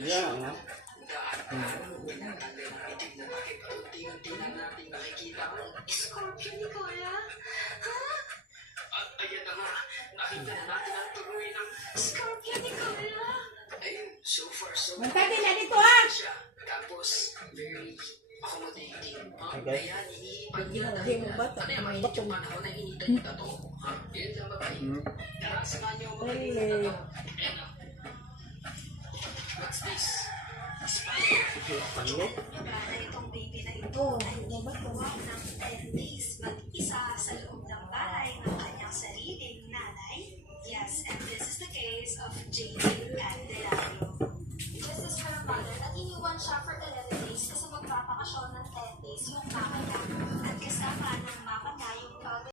Yeah, no? Scorpion ni Kuya? Ha? Ayan na nga, nakita na natin ang tuloy ng Scorpion ni Kuya? ayun, so far so Magkati na dito ha! siya. Tapos, very accommodating. Okay. Ayan, iniipag Hindi niya mo, dahil hindi mo bata. ano yung Ang mainit batong. yung panahon na initan niyo na to. Ha? Yun lang ba tayo? Tara, samahan niyo ako Ay, mag-iinit na to. Ayan o. What's this? Ano? Wala itong baby na ito.